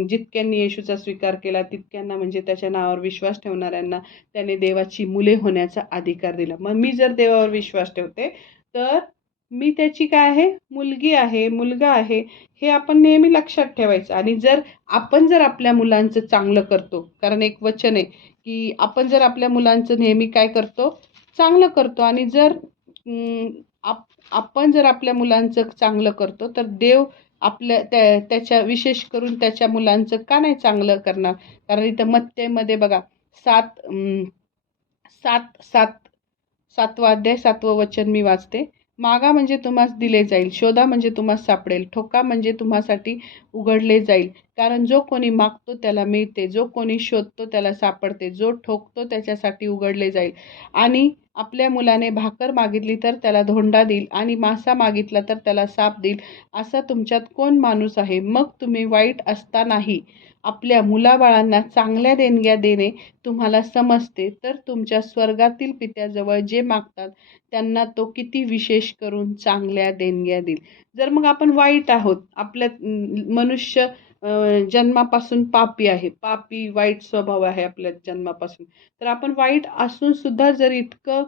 जितक्यांनी येशूचा स्वीकार केला तितक्यांना, म्हणजे त्याच्या नावावर विश्वास ठेवणाऱ्यांना त्याने देवाची मुले होण्याचा अधिकार दिला. मग मी जर देवावर विश्वास ठेवते तर मी त्याची काय आहे, मुलगी आहे, मुलगा आहे, हे आपण नेहमी लक्षात ठेवायचं. आणि आपण जर आपल्या मुलांचं चांगलं करतो, कारण एक वचन आहे की आपण जर आपल्या मुलांचं नेहमी काय करतो, चांगलं करतो. आणि आपण जर आपल्या मुलांचं चांगलं करतो तर देव त्याच्या विशेष करून त्याच्या मुलांचं का नाही चांगलं करणार. कारण इथं मत्तेमध्ये बघा 7:7 अध्याय 7वं वचन मी वाचते. मागा म्हणजे तुम्हास दिले जाईल, शोधा म्हणजे तुम्हास सापडेल, ठोका म्हणजे तुम्हासाठी उघडले जाईल. कारण जो कोणी मागतो त्याला मिळते, जो कोणी शोधतो त्याला सापडते, जो ठोकतो त्याच्यासाठी उघडले जाईल. आणि आपल्या मुलाने भाकर मागितली तर त्याला धोंडा देईल, आणि मासा मागितला तर त्याला साप देईल. असा तुमच्यात कोण माणूस आहे, मग तुम्ही वाईट असतानाही आपल्या मुलाबाळांना चांगल्या देणग्या देणे तुम्हाला समजते, तर तुमच्या स्वर्गातील पित्याजवळ जे मागतात त्यांना तो किती विशेष करून चांगल्या देणग्या देईल. जर मग आपण वाईट आहोत, आपल्या मनुष्य जन्मापासून पापी आहे, पापी वाईट स्वभाव आहे आपल्या जन्मापासून, तर आपण वाईट असून सुद्धा जर इतकं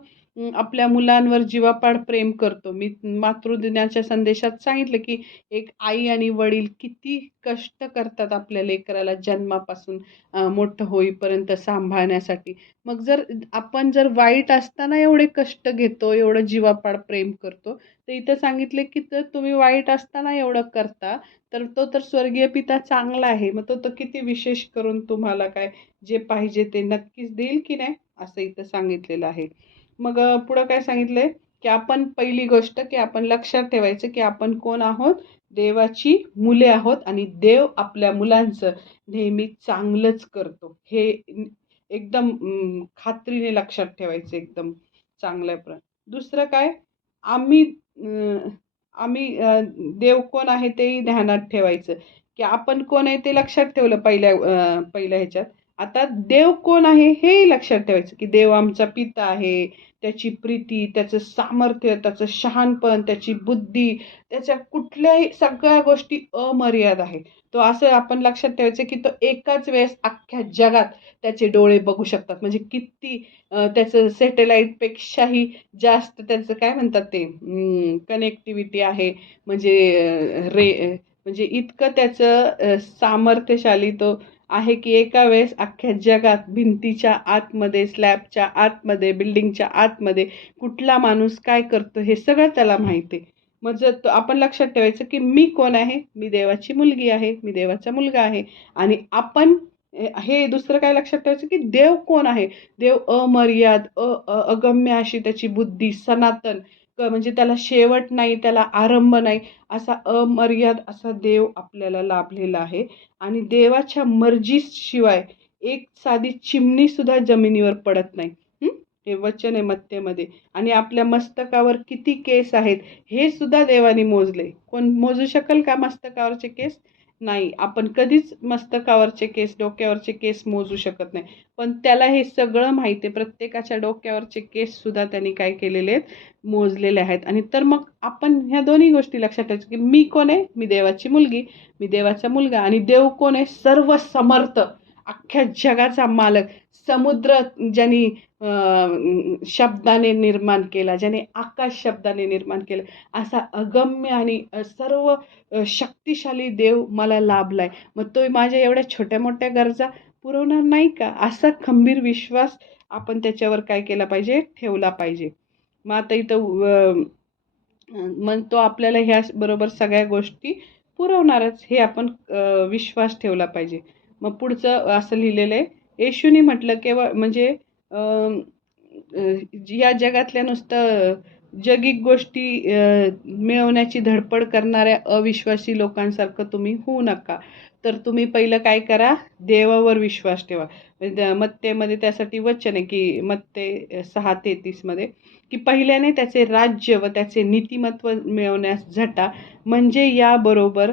आपल्या मुलांवर जीवापाड प्रेम करतो. मी मातृदिनाच्या संदेशात सांगितलं की एक आई आणि वडील किती कष्ट करतात आपल्या लेकराला जन्मापासून मोठं होईपर्यंत सांभाळण्यासाठी. मग आपण जर वाईट असताना एवढे कष्ट घेतो, एवढं जीवापाड प्रेम करतो, तर इथं सांगितले की तर तुम्ही वाईट असताना एवढं करता, तर तो तर स्वर्गीय पिता चांगला आहे, मग तो किती विशेष करून तुम्हाला काय जे पाहिजे ते नक्कीच देईल की नाही. असं इथं सांगितलेलं आहे. मग पुढं काय सांगितलंय, की आपण पहिली गोष्ट की आपण लक्षात ठेवायचं की आपण कोण आहोत? देवाची मुले आहोत आणि देव आपल्या मुलांचं नेहमी चांगलंच करतो. हे एकदम खात्रीने लक्षात ठेवायचं एकदम चांगल्या दुसरं काय, आम्ही आम्ही देव कोण आहे तेही ध्यानात ठेवायचं, की आपण कोण आहे ते लक्षात ठेवलं पहिल्या ह्याच्यात. आता देव कोण आहे हेही लक्षात ठेवायचं, की देव आमचा पिता आहे. त्याची प्रीती, त्याचं सामर्थ्य, त्याचं शहाणपण, त्याची बुद्धी, त्याच्या कुठल्याही सगळ्या गोष्टी अमर्याद आहेत. तो असं आपण लक्षात ठेवायचं, की तो एकाच वेळेस अख्ख्या जगात त्याचे डोळे बघू शकतात. म्हणजे किती त्याचं सॅटेलाईटपेक्षाही जास्त त्याचं काय म्हणतात ते कनेक्टिव्हिटी आहे. म्हणजे म्हणजे इतकं त्याचं सामर्थ्यशाली तो आहे, की एका वेळेस अख्ख्या जगात भिंतीच्या आतमध्ये, स्लॅबच्या आतमध्ये, बिल्डिंगच्या आतमध्ये कुठला माणूस काय करतो हे सगळं त्याला माहिती आहे. मग जर आपण लक्षात ठेवायचं, की मी कोण आहे? मी देवाची मुलगी आहे, मी देवाचा मुलगा आहे. आणि आपण हे दुसरं काय लक्षात ठेवायचं, की देव कोण आहे? देव अमर्याद, अगम्य अशी त्याची बुद्धी, सनातन, म्हणजे त्याला शेवट नाही, त्याला आरंभ नाही, असा अमर्याद असा देव आपल्याला लाभलेला आहे. आणि देवाच्या मर्जीशिवाय एक साधी चिमणी सुद्धा जमिनीवर पडत नाही. हे वचन आहे मत्तेमध्ये. आणि आपल्या मस्तकावर किती केस आहेत हे सुद्धा देवाने मोजले. कोण मोजू शकेल का मस्तकावरचे केस? नाही. आपण कधीच मस्तकावरचे केस, डोक्यावरचे केस मोजू शकत नाही. पण त्याला हे सगळं माहिती आहे. प्रत्येकाच्या डोक्यावरचे केस सुद्धा त्यांनी काय केलेले आहेत? मोजलेले आहेत. आणि तर मग आपण ह्या दोन्ही गोष्टी लक्षात ठेवायच्या, की मी कोण आहे? मी देवाची मुलगी, मी देवाचा मुलगा. आणि देव कोण आहे? सर्व समर्थ, अख्ख्या जगाचा मालक. समुद्र ज्यांनी शब्दाने निर्माण केला, ज्याने आकाश शब्दाने निर्माण केलं, असा अगम्य आणि सर्व शक्तिशाली देव मला लाभलाय. मग तो माझ्या एवढ्या छोट्या मोठ्या गरजा पुरवणार नाही का? असा खंबीर विश्वास आपण त्याच्यावर काय केला पाहिजे? ठेवला पाहिजे. मग आता इथं मग तो आपल्याला ह्या बरोबर सगळ्या गोष्टी पुरवणारच, हे आपण विश्वास ठेवला पाहिजे. मग पुढचं असं लिहिलेलं आहे, येशूनी म्हटलं केवळ म्हणजे या जगातल्या नुसतं जगिक गोष्टी मिळवण्याची धडपड करणाऱ्या अविश्वासी लोकांसारखं तुम्ही होऊ नका. तर तुम्ही पहिलं काय करा? देवावर विश्वास ठेवा. मत्तेमध्ये त्यासाठी वचन आहे, की मत्ते 6:33 मध्ये, की पहिल्याने त्याचे राज्य व त्याचे नीतिमत्व मिळवण्यास झटा, म्हणजे याबरोबर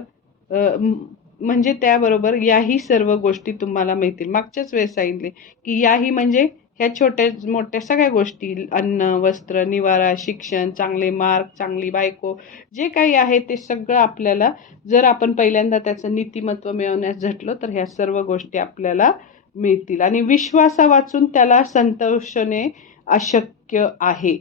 म्हणजे त्याबरोबर याही सर्व गोष्टी तुम्हाला मिळतील. मागच्याच वेळेस सांगितले, की याही म्हणजे ह्या छोट्या मोठ्या सगळ्या गोष्टी, अन्न, वस्त्र, निवारा, शिक्षण, चांगले मार्क, चांगली बायको, जे काही आहे ते सगळं आपल्याला, जर आपण पहिल्यांदा त्याचं नीतिमत्व मिळवण्यास झटलो तर ह्या सर्व गोष्टी आपल्याला मिळतील. आणि विश्वासा वाचून त्याला संतोषणे अशक्य आहे.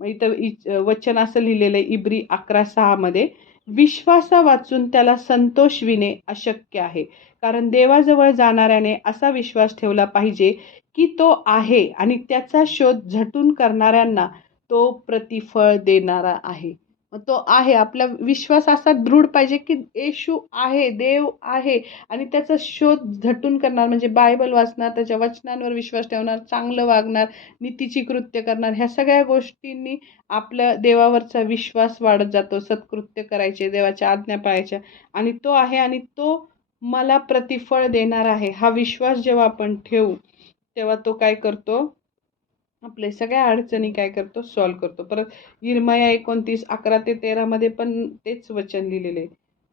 मग इथं वचन असं लिहिलेलं आहे इब्री 11:6 मध्ये, विश्वासा वाचून त्याला संतोषविणे अशक्य आहे. कारण देवाजवळ जाणाऱ्याने असा विश्वास ठेवला पाहिजे, की तो आहे आणि त्याचा शोध झटून करणाऱ्यांना तो प्रतिफळ देणारा आहे. मग तो आहे. आपला विश्वास असा दृढ पाहिजे, की येशू आहे, देव आहे आणि त्याचा शोध झटून करणार म्हणजे बायबल वाचणार, त्याच्या वचनांवर विश्वास ठेवणार, चांगलं वागणार, नीतीची कृत्य करणार. ह्या सगळ्या गोष्टींनी आपल्या देवावरचा विश्वास वाढत जातो. सत्कृत्य करायचे, देवाच्या आज्ञा पाळायच्या, आणि तो आहे आणि तो मला प्रतिफळ देणार आहे. हा विश्वास जेव्हा आपण ठेवू तेव्हा तो काय करतो? आपले सगळ्या अडचणी काय करतो? सॉल्व्ह करतो. परत यिर्मया 29:11-13 मध्ये पण तेच वचन लिहिलेले,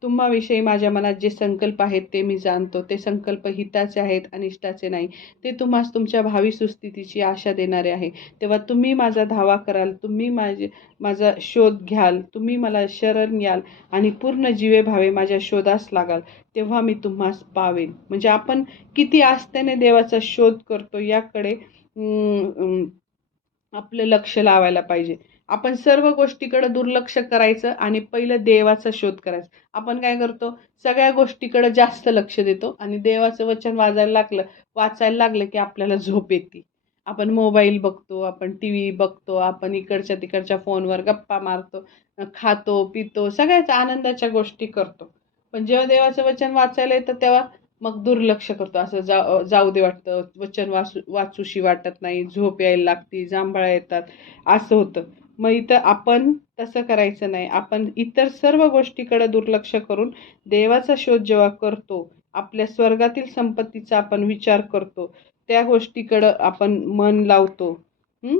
तुम्हाविषयी माझ्या मनात जे संकल्प आहेत ते मी जाणतो. ते संकल्प हिताचे आहेत, अनिष्टाचे नाही. ते तुम्हास तुमच्या भावी सुस्थितीची आशा देणारे आहे. तेव्हा तुम्ही माझा धावा कराल, तुम्ही माझा शोध घ्याल, तुम्ही मला शरण याल आणि पूर्ण जीवे भावे माझ्या शोधास लागाल, तेव्हा मी तुम्हास पावेन. म्हणजे आपण किती आस्थेने देवाचा शोध करतो याकडे आपलं लक्ष लावायला पाहिजे. आपण सर्व गोष्टीकडे दुर्लक्ष करायचं आणि पहिलं देवाचा शोध करायचा. आपण काय करतो? सगळ्या गोष्टीकडे जास्त लक्ष देतो आणि देवाचं वचन वाचायला लागलं की आपल्याला झोप येते. आपण मोबाईल बघतो, आपण टीव्ही बघतो, आपण इकडच्या तिकडच्या फोनवर गप्पा मारतो, खातो, पितो, सगळ्याच आनंदाच्या गोष्टी करतो. पण जेव्हा देवाचं वचन वाचायला येतं तेव्हा मग दुर्लक्ष करतो. असं जाऊ दे वाटतं, वचन वाचूशी वाटत नाही, झोप यायला लागती, जांभळा येतात, असं होतं. मग इथं आपण तसं करायचं नाही. आपण इतर सर्व गोष्टीकडे दुर्लक्ष करून देवाचा शोध जेव्हा करतो, आपल्या स्वर्गातील संपत्तीचा आपण विचार करतो, त्या गोष्टीकडं आपण मन लावतो, हं?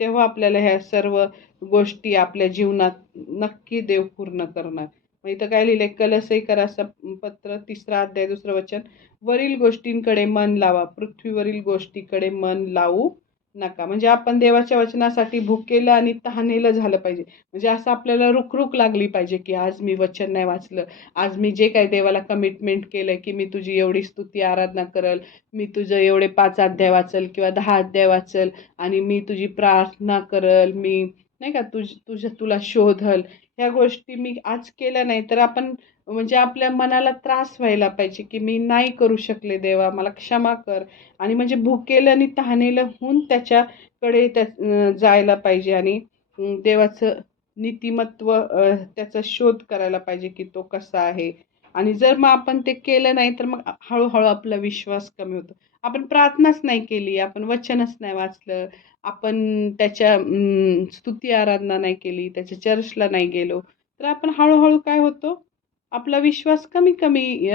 तेव्हा आपल्याला ह्या सर्व गोष्टी आपल्या जीवनात नक्की देव पूर्ण करणार. मग इथं काय लिहिलंय, कलसई करा पत्र 3 अध्याय 2 वचन, वरील गोष्टींकडे मन लावा, पृथ्वीवरील गोष्टीकडे मन लावू नका. म्हणजे आपण देवाच्या वचनासाठी भुकेलं आणि तहानेलं झालं पाहिजे. म्हणजे असं आपल्याला रुखरुख लागली पाहिजे, की आज मी वचन नाही वाचलं, आज मी जे काही देवाला कमिटमेंट केलंय की मी तुझी एवढी स्तुती आराधना करल, मी तुझं एवढे 5 अध्याय वाचल किंवा 10 अध्याय वाचल, आणि मी तुझी प्रार्थना करल, मी नाही का तुला शोधल, ह्या गोष्टी मी आज केल्या नाही तर आपण म्हणजे आपल्या मनाला त्रास व्हायला पाहिजे, की मी नाही करू शकले देवा, मला क्षमा कर. आणि म्हणजे भुकेलं आणि तहानेलं होऊन त्याच्याकडे जायला पाहिजे आणि देवाचं नीतिमत्व त्याचा शोध करायला पाहिजे, की तो कसा आहे. आणि जर मग आपण ते केलं नाही तर मग हळूहळू आपला विश्वास कमी होतो. आपण प्रार्थनाच नाही केली, आपण वचनच नाही वाचलं, आपण त्याच्या स्तुती आराधना नाही केली, त्याच्या चर्चला नाही गेलो, तर आपण हळूहळू काय होतो, आपला विश्वास कमी कमी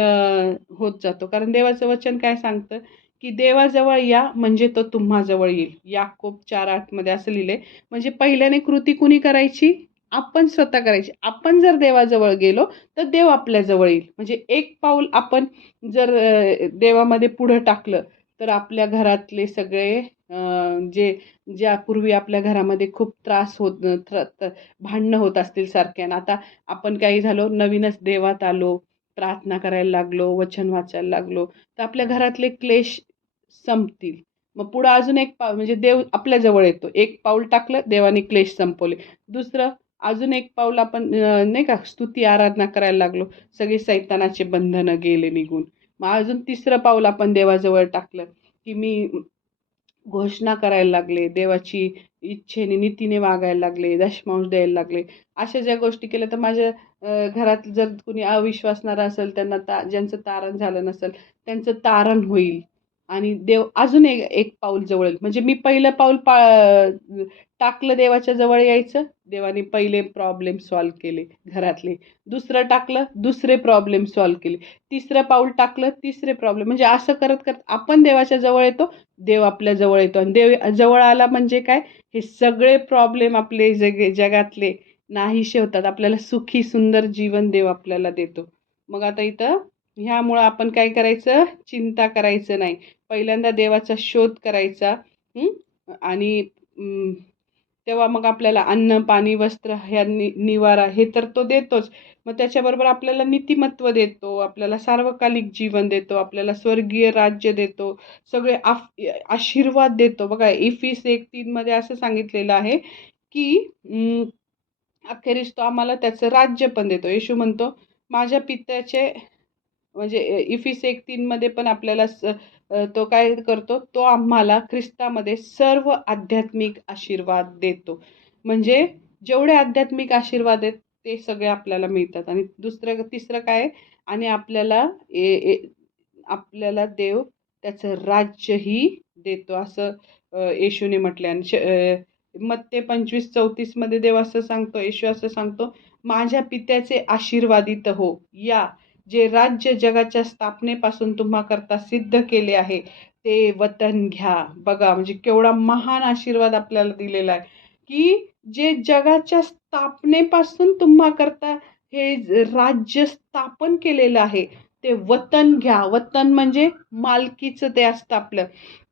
होत जातो. कारण देवाचं वचन काय सांगतं, की देवाजवळ या म्हणजे तो तुम्हाजवळ येईल. याकोब 4:8 मध्ये असं लिहिलंय. म्हणजे पहिल्याने कृती कुणी करायची? आपण स्वतः करायची. आपण जर देवाजवळ गेलो तर देव आपल्याजवळ येईल. म्हणजे एक पाऊल आपण जर देवामध्ये पुढं टाकलं तर आपल्या घरातले सगळे जे ज्यापूर्वी आपल्या घरामध्ये खूप त्रास होत भांडणं होत असतील सारख्यानं, आता आपण काही झालो, नवीनच देवात आलो, प्रार्थना करायला लागलो, वचन वाचायला लागलो, तर आपल्या घरातले क्लेश संपतील. मग पुढं अजून एक म्हणजे देव आपल्या जवळ येतो. एक पाऊल टाकलं, देवाने क्लेश संपवले. दुसरं अजून एक पाऊल आपण नाही का स्तुती आराधना करायला लागलो, सगळे सैतानाचे बंधनं गेले निघून. मग अजून तिसरं पाऊल आपण देवाजवळ टाकलं, की मी घोषणा करायला लागले, देवाची इच्छेने नीतीने वागायला लागले, दशमांश द्यायला लागले. अशा ज्या गोष्टी केल्या तर माझ्या घरात जर कुणी अविश्वासणारं असेल, त्यांना ज्यांचं तारण झालं नसेल, त्यांचं तारण होईल आणि देव अजून एक एक पाऊल जवळ येईल. म्हणजे मी पहिलं पाऊल टाकलं देवाच्या जवळ यायचं, देवाने पहिले प्रॉब्लेम सॉल्व्ह केले घरातले. दुसरं टाकलं, दुसरे प्रॉब्लेम सॉल्व्ह केले. तिसरं पाऊल टाकलं, तिसरे प्रॉब्लेम. म्हणजे असं करत करत आपण देवाच्या जवळ येतो, देव आपल्या जवळ येतो. आणि देव जवळ आला म्हणजे काय, हे सगळे प्रॉब्लेम आपले जगातले नाहीसे होतात. आपल्याला सुखी सुंदर जीवन देव आपल्याला देतो. मग आता इथं ह्यामुळं आपण काय करायचं, चिंता करायचं नाही. पहिल्यांदा देवाचा शोध करायचा. आणि तेव्हा मग आपल्याला अन्न, पाणी, वस्त्र, ह्या निवारा हे तर तो देतोच. मग त्याच्याबरोबर आपल्याला नीतिमत्व देतो, आपल्याला सार्वकालिक जीवन देतो, आपल्याला स्वर्गीय राज्य देतो, सगळे आशीर्वाद देतो. बघा इफिस 1:3 मध्ये असं सांगितलेलं आहे, की अखेरीस तो आम्हाला त्याचं राज्य पण देतो. येशू म्हणतो, माझ्या पित्याचे म्हणजे इफिस 1:3 मध्ये पण आपल्याला तो काय करतो, तो आम्हाला ख्रिस्तामध्ये सर्व आध्यात्मिक आशीर्वाद देतो. म्हणजे जेवढे आध्यात्मिक आशीर्वाद आहेत ते सगळे आपल्याला मिळतात. आणि तिसरं काय, आणि आपल्याला देव त्याचं राज्यही देतो, असं येशूने म्हटले. आणि मत्ते 25:34 मध्ये देव असं सांगतो, येशू असं सांगतो, माझ्या पित्याचे आशीर्वादित हो, या जे राज्य जगाच्या स्थापनेपासून तुम्हाकरता सिद्ध केले आहे ते वतन घ्या. बघा म्हणजे केवढा महान आशीर्वाद आपल्याला दिलेला आहे, की जे जगाच्या स्थापनेपासून तुम्हाकरता हे राज्य स्थापन केलेलं आहे ते वतन घ्या. वतन म्हणजे मालकीचं ते असतं आपलं,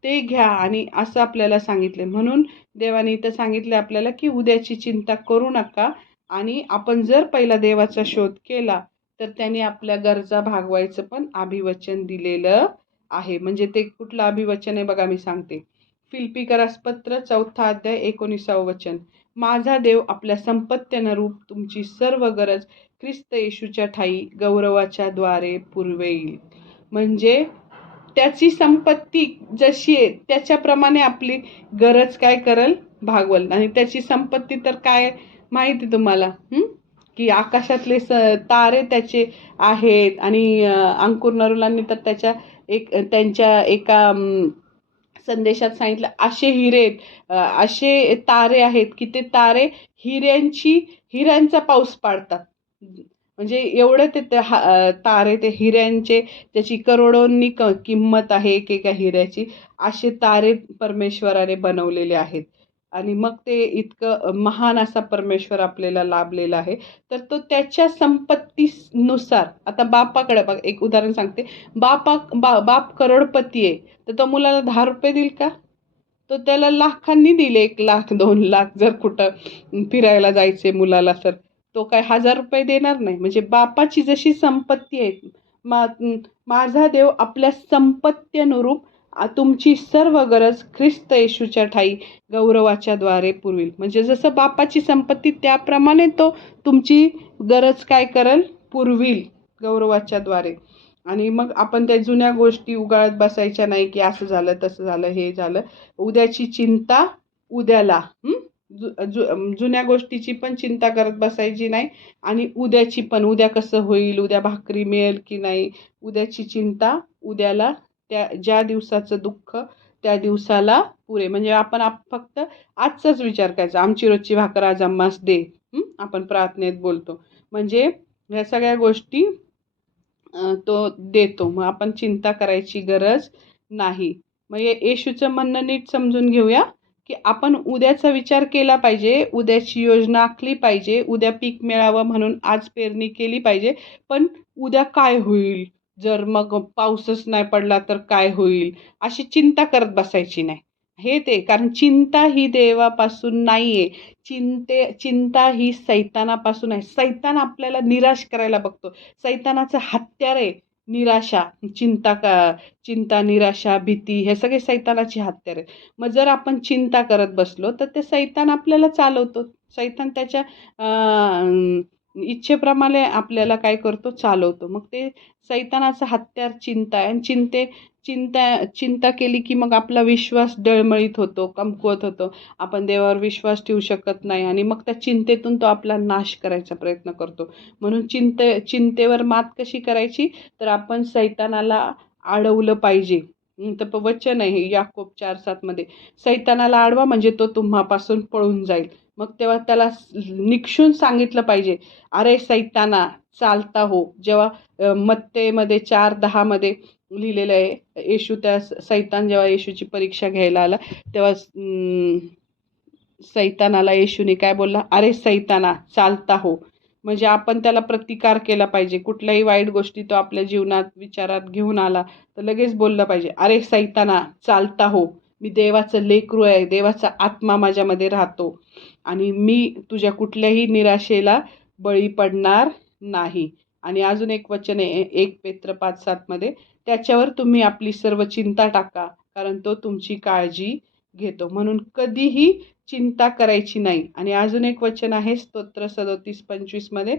ते घ्या. आणि असं आपल्याला सांगितलं. म्हणून देवाने इथं सांगितलं आपल्याला, की उद्याची चिंता करू नका. आणि आपण जर पहिला देवाचा शोध केला तर त्याने आपल्या गरजा भागवायचं पण अभिवचन दिलेलं आहे. म्हणजे ते कुठलं अभिवचन आहे बघा, मी सांगते. फिलिप्पीकरास पत्र 4 अध्याय 19 वचन, माझा देव आपल्या संपत्तीनं रूप तुमची सर्व गरज ख्रिस्त येशूच्या ठाई गौरवाच्या द्वारे पुरवेल. म्हणजे त्याची संपत्ती जशी आहे त्याच्याप्रमाणे आपली गरज काय करल, भागवल. आणि त्याची संपत्ती तर काय माहिती तुम्हाला, की आकाशातले तारे त्याचे आहेत. आणि अंकुर नरुलांनी तर त्यांच्या एका संदेशात सांगितलं, असे हिरे आहेत, असे तारे आहेत की ते तारे हिऱ्यांचा पाऊस पाडतात. म्हणजे एवढे तारे ते हिऱ्यांचे, त्याची करोडोंनी किंमत आहे एकेका हिऱ्याची. असे तारे परमेश्वराने बनवलेले आहेत. आणि मग ते इतकं महान असा परमेश्वर आपल्याला लाभलेला आहे. तर तो त्याच्या संपत्तीनुसार, आता बापाकडे बघ, एक उदाहरण सांगते. बाप करोडपती आहे, तर तो मुलाला 10 रुपये देईल का? तो त्याला लाखांनी दिले, 1 लाख 2 लाख. जर कुठं फिरायला जायचे मुलाला, तर तो काय 1000 रुपये देणार नाही. म्हणजे बापाची जशी संपत्ती आहे, मा माझा देव आपल्या संपत्त्यनुरूप तुमची सर्व गरज ख्रिस्त येशूच्या ठाई गौरवाच्या द्वारे पुरविल. म्हणजे जसं बापाची संपत्ती, त्याप्रमाणे तो तुमची गरज काय करेल? पुरविल, गौरवाच्या द्वारे. आणि मग आपण त्या जुन्या गोष्टी उगाळत बसायच्या नाही, की असं झालं तसं झालं हे झालं. उद्याची चिंता उद्याला. जुन्या गोष्टीची पण चिंता करत बसायची नाही, आणि उद्याची पण, उद्या कसं होईल, उद्या भाकरी मिळेल की नाही, उद्याची चिंता उद्याला. ज्या दिवसाचं दुःख त्या दिवसाला पुरे. म्हणजे आपण फक्त आजचाच विचार करायचा, आमची रोजची भाकर आज आम्हास दे. आपण प्रार्थनेत बोलतो. म्हणजे ह्या सगळ्या गोष्टी तो देतो. मग आपण चिंता करायची गरज नाही. मग येशूचं म्हणणं नीट समजून घेऊया, की आपण उद्याचा विचार केला पाहिजे, उद्याची योजना आखली पाहिजे, उद्या पीक मिळावं म्हणून आज पेरणी केली पाहिजे. पण उद्या काय होईल, जर मग पाऊसच नाही पडला तर काय होईल, अशी चिंता करत बसायची नाही. कारण चिंता ही देवापासून नाहीये. चिंता ही सैतानापासून आहे. सैतान आपल्याला निराश करायला बघतो. सैतानाचं हत्यार आहे निराशा. चिंता, निराशा, भीती, हे सगळे सैतानाची हत्यार आहे. मग जर आपण चिंता करत बसलो, तर ते सैतान आपल्याला चालवतो. सैतान त्याच्या इच्छेप्रमाणे आपल्याला काय करतो? चालवतो. मग ते सैतानाचं हत्यार चिंता आहे. आणि चिंता केली की मग आपला विश्वास डळमळीत होतो, कमकुवत होतो. आपण देवावर विश्वास ठेवू शकत नाही, आणि मग त्या चिंतेतून तो आपला नाश करायचा प्रयत्न करतो. म्हणून चिंतेवर मात कशी करायची? तर आपण सैतानाला अडवलं पाहिजे. तर वचन आहे याकोब 4:7 मध्ये, सैतानाला अडवा म्हणजे तो तुम्हापासून पळून जाईल. मग तेव्हा त्याला निक्षून सांगितलं पाहिजे, अरे सैताना चालता हो. जेव्हा मत्तेमध्ये 4:10 मध्ये लिहिलेलं आहे, सैतान जेव्हा येशूची परीक्षा घ्यायला आला, तेव्हा सैतानाला येशूने काय बोलला? अरे सैताना चालता हो. म्हणजे आपण त्याला प्रतिकार केला पाहिजे. कुठल्याही वाईट गोष्टी तो आपल्या जीवनात विचारात घेऊन आला, तर लगेच बोललं पाहिजे, अरे सैताना चालता हो. मी देवाचं लेकरू आहे, देवाचा आत्मा माझ्यामध्ये राहतो, आणि मी तुझ्या कुठल्याही निराशेला बळी पडणार नाही. आणि अजून एक वचन आहे 1 पेत्र 5:7 मध्ये, त्याच्यावर तुम्ही आपली सर्व चिंता टाका, कारण तो तुमची काळजी घेतो. म्हणून कधीही चिंता करायची नाही. आणि अजून एक वचन आहे स्तोत्र 37:25 मध्ये,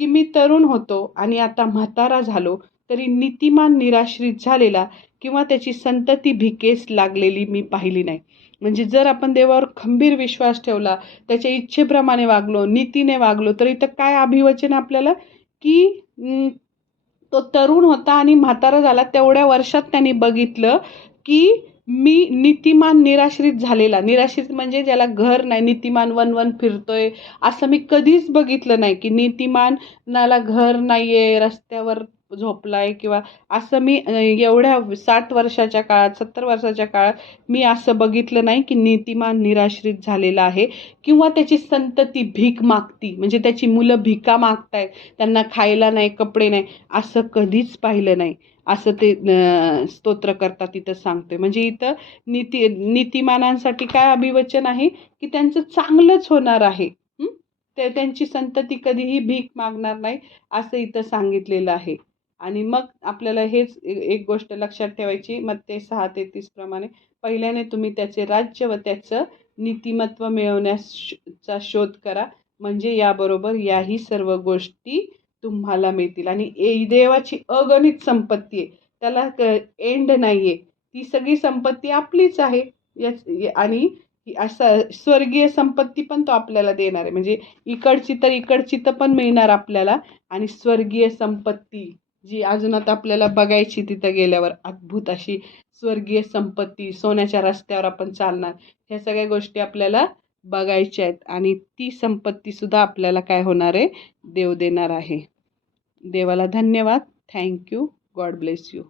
की मी तरुण होतो आणि आता म्हातारा झालो, तरी नीतिमान निराश्रित झालेला किंवा त्याची संतती भिकेस लागलेली मी पाहिली नाही. म्हणजे जर आपण देवावर खंबीर विश्वास ठेवला, त्याच्या इच्छेप्रमाणे वागलो, नीतीने वागलो, तर इथं काय अभिवचन आपल्याला, की तो तरुण होता आणि म्हातारा झाला, तेवढ्या वर्षात त्यांनी बघितलं की मी नीतिमान निराश्रित झालेला. निराश्रित म्हणजे ज्याला घर नाही, नीतिमान वन फिरतोय, असं मी कधीच बघितलं नाही. की नीतिमानाला घर नाहीये, रस्त्यावर झोपलाय, किंवा असं मी एवढ्या 60 वर्षाच्या काळात, 70 वर्षाच्या काळात मी असं बघितलं नाही की नीतिमान निराश्रित झालेला आहे, किंवा त्याची संतती भीक मागती, म्हणजे त्याची मुलं भिका मागतायत, त्यांना खायला नाही, कपडे नाही, असं कधीच पाहिलं नाही. असं ते स्तोत्रकर्ता तिथं सांगते. म्हणजे इथं नीतिमानांसाठी काय अभिवचन आहे, की त्यांचं चांगलंच होणार आहे. त्यांची संतती कधीही भीक मागणार नाही, असं इथं सांगितलेलं आहे. आणि मग आपल्याला हेच एक गोष्ट लक्षात ठेवायची, मत्ते 6:33 प्रमाणे, पहिल्याने तुम्ही त्याचे राज्य व त्याचं नीतिमत्व मिळवण्याचा शोध करा, म्हणजे याबरोबर याही सर्व गोष्टी तुम्हाला मिळतील. आणि देवाची अगणित संपत्ती आहे, त्याला एंड नाहीये. ती सगळी संपत्ती आपलीच आहे. आणि की असं स्वर्गीय संपत्ती पण तो आपल्याला देणार आहे. म्हणजे इकडची तर इकडची तर पण मिळणार आपल्याला, आणि स्वर्गीय संपत्ती जी अजून आता आपल्याला बघायची तिथं गेल्यावर अद्भुत अशी स्वर्गीय संपत्ती, सोन्याच्या रस्त्यावर आपण चालणार, ह्या सगळ्या गोष्टी आपल्याला बघायच्या आहेत. आणि ती संपत्तीसुद्धा आपल्याला काय होणार आहे, देव देणार आहे. देवाला धन्यवाद. थँक्यू. God bless you.